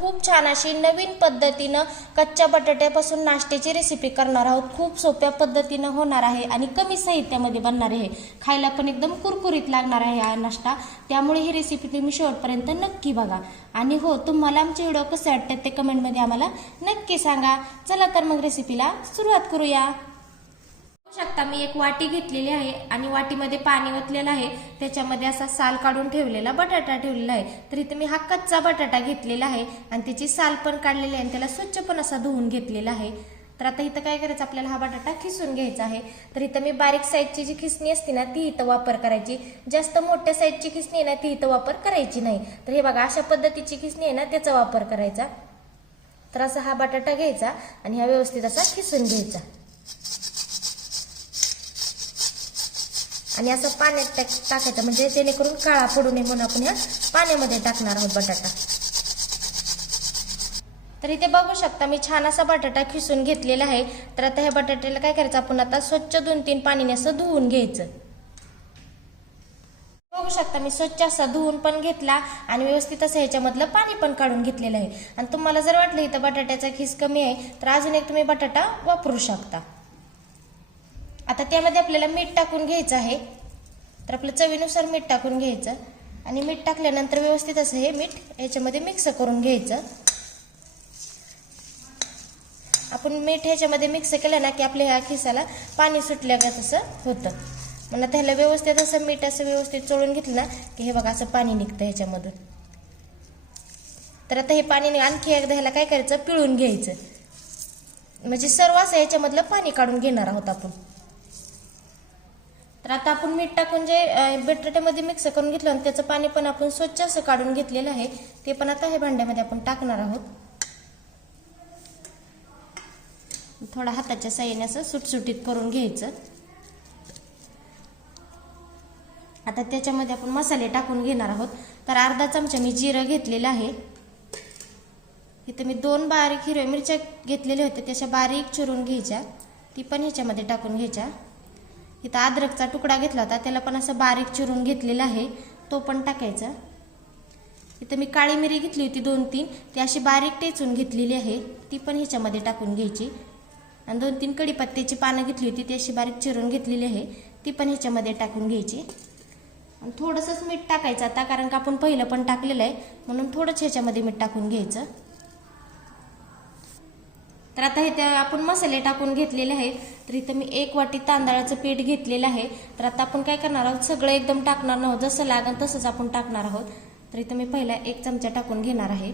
खूप छान अशी नवीन पद्धतीनं कच्च्या बटाट्यापासून नाश्त्याची रेसिपी करणार आहोत. खूप सोप्या पद्धतीनं होणार आहे आणि कमी साहित्यामध्ये बनणार आहे. खायला पण एकदम कुरकुरीत लागणार आहे हा नाश्ता. त्यामुळे ही रेसिपी तुम्ही शेवटपर्यंत नक्की बघा. आणि हो तुम्हाला आमचे व्हिडिओ कसे वाटतात ते कमेंटमध्ये आम्हाला नक्की सांगा. चला तर मग रेसिपीला सुरुवात करूया. शकता मी एक वाटी घेतलेली आहे आणि वाटीमध्ये पाणी ओतलेलं आहे. त्याच्यामध्ये असा साल काढून ठेवलेला बटाटा ठेवलेला आहे. तर इथे मी हा कच्चा बटाटा घेतलेला आहे आणि त्याची साल पण काढलेली आहे आणि त्याला स्वच्छ पण असा धुवून घेतलेला आहे. तर आता इथं काय करायचं? आपल्याला हा बटाटा खिसून घ्यायचा आहे. तर इथं मी बारीक साईजची जी खिसणी असते ना ती इथं वापर करायची. जास्त मोठ्या साईजची खिसणी आहे ना ती इथं वापर करायची नाही. तर हे बघा अशा पद्धतीची खिसणी आहे ना त्याचा वापर करायचा. तर असा हा बटाटा घ्यायचा आणि हा व्यवस्थित असा खिसून घ्यायचा. आणि असं पाण्यात टाकायचं. म्हणजे जेणेकरून काळा पडू नये म्हणून आपण ह्या पाण्यामध्ये टाकणार आहोत बटाटा. तर इथे बघू शकता मी छान असा बटाटा खिसून घेतलेला आहे. तर आता ह्या बटाट्याला काय करायचं? आपण आता स्वच्छ दोन तीन पाणीने असं धुवून घ्यायचं. बघू शकता मी स्वच्छ असा धुवून पण घेतला आणि व्यवस्थित असं ह्याच्यामधलं पाणी पण काढून घेतलेलं आहे. आणि तुम्हाला जर वाटलं इथं बटाट्याचा खिस कमी आहे तर अजून एक तुम्ही बटाटा वापरू शकता. आता त्यामध्ये आपल्याला मीठ टाकून घ्यायचं आहे. तर आपलं चवीनुसार मीठ टाकून घ्यायचं. आणि मीठ टाकल्यानंतर व्यवस्थित असं हे मीठ याच्यामध्ये मिक्स करून घ्यायचं. आपण मीठ ह्याच्यामध्ये मिक्स केलं ना की आपल्या ह्या खिसाला पाणी सुटल्यागत असं होतं. मग त्याला व्यवस्थित असं मीठ असं व्यवस्थित चोळून घेतलं ना की हे बघा असं पाणी निघतं ह्याच्यामधून. तर आता हे पाणी आणखी एकदा ह्याला काय करायचं? पिळून घ्यायचं. म्हणजे सर्व असं ह्याच्यामधलं पाणी काढून घेणार आहोत आपण. तर आता आपण मीठ टाकून जे बटाट्यामध्ये मिक्स करून घेतलं आणि त्याचं पाणी पण आपण स्वच्छ असं काढून घेतलेलं आहे. ते पण आता हे भांड्यामध्ये आपण टाकणार आहोत. थोडा हाताच्या साह्याने असं सुटसुटीत करून घ्यायचं. आता त्याच्यामध्ये आपण मसाले टाकून घेणार आहोत. तर अर्धा चमचा मी जिरं घेतलेलं आहे. इथं मी दोन बारीक हिरव्या मिरच्या घेतलेल्या होत्या त्याच्या बारीक चिरून घ्यायच्या. ती पण ह्याच्यामध्ये टाकून घ्यायच्या. इथं अद्रकचा तुकडा घेतला होता. त्याला पण असं बारीक चिरून घेतलेला आहे. तो पण टाकायचा. इथं मी काळी मिरी घेतली होती दोन तीन. ती अशी बारीक टेचून घेतलेली आहे. ती पण ह्याच्यामध्ये टाकून घ्यायची. आणि दोन तीन कढीपत्त्याची पानं घेतली होती. ती अशी बारीक चिरून घेतलेली आहे. ती पण ह्याच्यामध्ये टाकून घ्यायची. आणि थोडंसंच मीठ टाकायचं आता कारण का आपण पहिलं पण टाकलेलं आहे. म्हणून थोडंच ह्याच्यामध्ये मीठ टाकून घ्यायचं. तर आता हे आपण मसाले टाकून घेतलेले आहेत. तर इथं मी एक वाटी तांदळाचं पीठ घेतलेलं आहे. तर आता आपण काय करणार आहोत? सगळं एकदम टाकणार नव्हतं जसं लागेल तसंच आपण टाकणार आहोत. तर इथं मी पहिला एक चमचा टाकून घेणार आहे.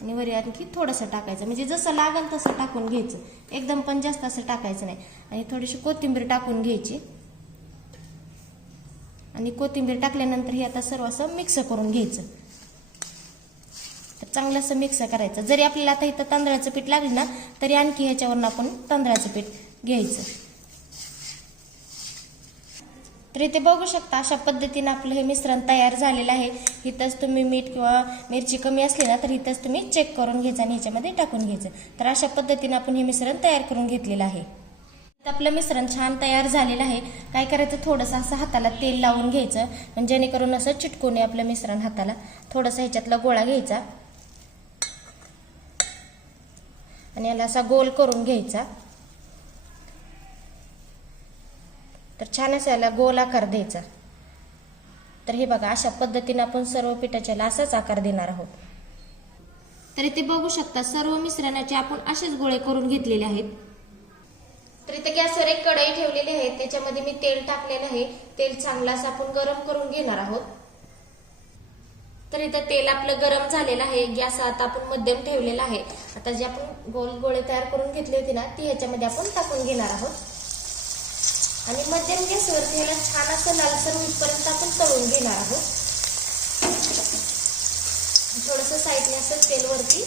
आणि वरी आणखी थोडंसं टाकायचं. म्हणजे जसं लागेल तसं टाकून घ्यायचं. एकदम पण जास्त असं टाकायचं नाही. आणि थोडीशी कोथिंबीर टाकून घ्यायची. आणि कोथिंबीर टाकल्यानंतर हे आता सर्व असं मिक्स करून घ्यायचं. तर चांगलं असं मिक्स करायचं. जरी आपल्याला आता इथं तांदळाचं पीठ लागलं ना तरी आणखी ह्याच्यावरून आपण तांदळाचं पीठ घ्यायचं. तर इथे बघू शकता अशा पद्धतीने आपलं हे मिश्रण तयार झालेलं आहे. इथंच तुम्ही मीठ किंवा मिरची कमी असली ना तर इथंच तुम्ही चेक करून घ्यायचं आणि ह्याच्यामध्ये टाकून घ्यायचं. तर अशा पद्धतीने आपण हे मिश्रण तयार करून घेतलेलं आहे. तर आपलं मिश्रण छान तयार झालेलं आहे. काय करायचं थोडंसं असं हाताला तेल लावून घ्यायचं. म्हणजे जेणेकरून असं चिटकून आहे आपलं मिश्रण हाताला थोडंसं ह्याच्यातला गोळा घ्यायचा. आणि याला असा गोल करून घ्यायचा. तर छान असा याला गोल आकार द्यायचा. तर हे बघा अशा पद्धतीने आपण सर्व पिठाच्याला असाच आकार देणार आहोत. तर इथे बघू शकता सर्व मिश्रणाचे आपण असेच गोळे करून घेतलेले आहेत. तर इथे गॅसवर एक कढई ठेवलेली आहे त्याच्यामध्ये मी तेल टाकलेलं आहे. तेल चांगला असं आपण गरम करून घेणार आहोत. तर इथं तेल आपलं गरम झालेलं आहे गॅस आता आपण मध्यम ठेवलेला आहे. आता जे आपण गोल गोळे तयार करून घेतली होती ना ती ह्याच्यामध्ये आपण टाकून घेणार आहोत. आणि मध्यम गॅसवरती ह्याला छान असं लालसर होईपर्यंत आपण तळून घेणार आहोत. थोडस साईडने असं तेलवरती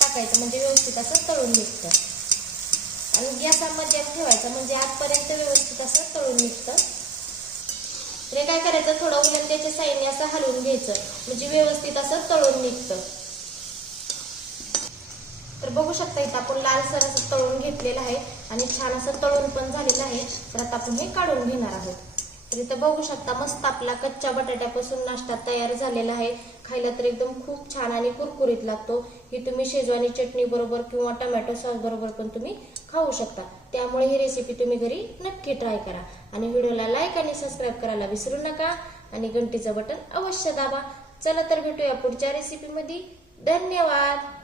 टाकायचं म्हणजे व्यवस्थित असं तळून निघतं. आणि गॅस हा मध्यम ठेवायचा म्हणजे आतपर्यंत व्यवस्थित असं तळून निघतं तर हे काय करायचं थोडं उलंद्याच्या साईडने असं हलवून घ्यायचं. म्हणजे व्यवस्थित असं तळून निघतं. तर बघू शकता इथं आपण लालसर असं तळून घेतलेलं आहे आणि छान असं तळून पण झालेलं आहे. तर आता आपण हे काढून घेणार आहोत. तर इथं बघू शकता मस्त आपला कच्च्या बटाट्यापासून नाश्ता तयार झालेला आहे. खायला तर एकदम खूप छान आणि कुरकुरीत लागतो. ही तुम्ही शेजवानी चटणी बरोबर किंवा टोमॅटो सॉस बरोबर पण तुम्ही खाऊ शकता. त्यामुळे ही रेसिपी तुम्ही घरी नक्की ट्राय करा. आणि व्हिडिओला लाईक आणि सबस्क्राईब करायला विसरू नका. आणि घंटीचं बटन अवश्य दाबा. चला तर भेटूया पुढच्या रेसिपीमध्ये धन्यवाद.